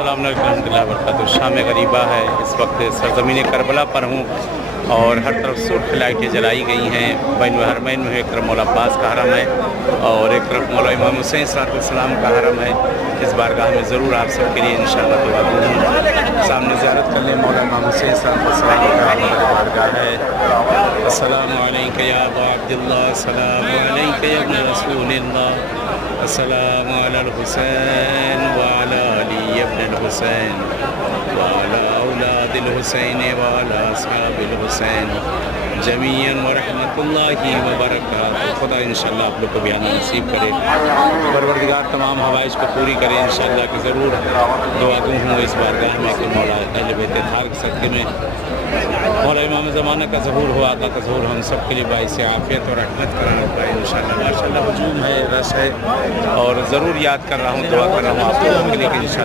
अल्हम्दुलिल्लाह बरकातहू। शाम गरीबा है, इस वक्त सरज़मीन करबला पर हूँ और हर तरफ सुर्ख लाइटें जलाई गई हैं। बैन हरमैन में एक तरफ मौला अब्बास का हरम है और एक तरफ मौला इमाम हुसैन सलाम का हरम है। इस बारगाह में ज़रूर आप सबके लिए इंशाअल्लाह दुआ दूँगा। सामने ज़ियारत कर लें, मौला इमाम हुसैन सलाम का बारगाह है। अस्सलामु अलैका या अबा अब्दुल्लाह, अस्सलामु अलैका या इब्न रसूलिल्लाह, अस्सलामु अलल हुसैन व अला अली इब्न हुसैन व अला औलादिल हुसैन व अला अस्हाबिल हुसैन जमीअन व रहमतुल्लाहि व बरकातहू। खुदा इंशाअल्लाह आप लोग को भी आना नसीब करे, परवरदिगार तमाम हवाइज को पूरी करे इंशाअल्लाह कि ज़रूर दुआ दूँ इस बारगाह में कि मौला अहले बैत ताहर के सदक़े में मौला इमाम ज़माना का ज़हूर हो, आका का ज़हूर हम सब के लिए बाइस आफ़ियत और रहमत करार पाए इंशाअल्लाह। माशाअल्लाह हजूम है, रश है और ज़रूर याद कर रहा हूँ, दुआ कर रहा हूँ आप लोगों के लिए कि इंशाअल्लाह